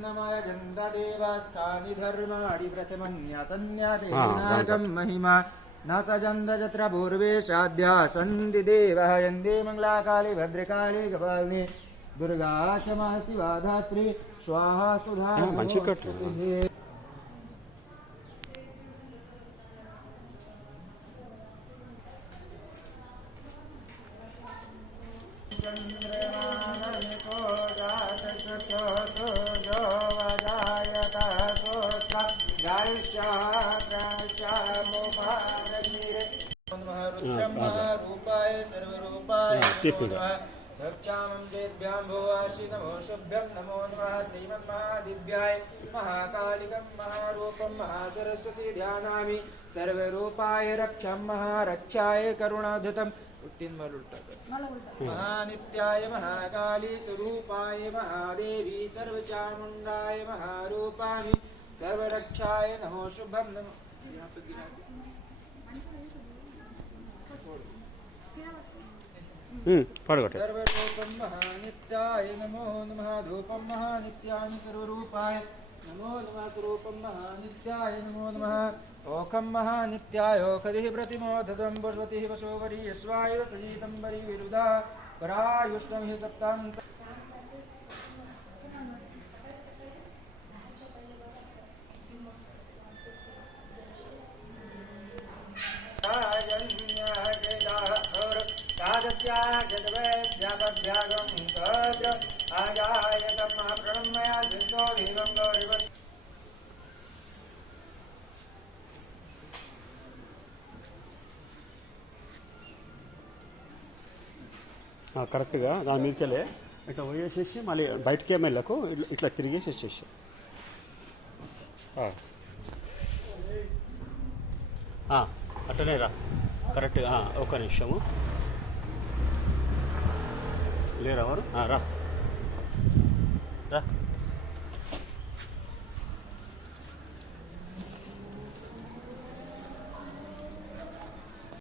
देवास्तानि धर्माणि प्रथमन्यतन्यतेनाकं महिमा न सजन्त यत्र पूर्वे साध्या सन्ति देवः यन्ते मङ्गलाकाली भद्रकाली कपालिनी दुर्गा क्षमा शिवा धात्री स्वाहा सुधा रूपाय सर्वरूपाय रक्षामं चेद्भ्यां भुवासि नमो शुभ्यं नमो नमः श्रीमन्महादिव्याय महाकालिकं महारूपं महासरस्वती ध्यानामि सर्वरूपाय रक्षं महारक्षाय करुणाधृतम् महानित्याय महाकाली स्वरूपाय महादेवी सर्वचामुण्डाय महारूपाणि सर्वरक्षाय नमो शुभं नमो सर्वरूपं महानित्याय नमो नमः धूपं महानित्यानि सर्वरूपाय नमो नमः स्वरूपं महानित्याय नमो नमः ओखं महानित्याय ओखदिः प्रतिमोदतं पुष्पतिः वशोवरी यस्वायव सजीतं वरी विरुधा परायुष्णमिः सप्तां కరెక్ట్గా దాని మీదకెళ్ళే ఇట్లా పోయేసేసి మళ్ళీ బయటకే వెళ్ళకు ఇట్లా తిరిగేసి వచ్చేసి అట్టనే రా కరెక్ట్గా ఒక నిమిషము లేరా వారు రా రా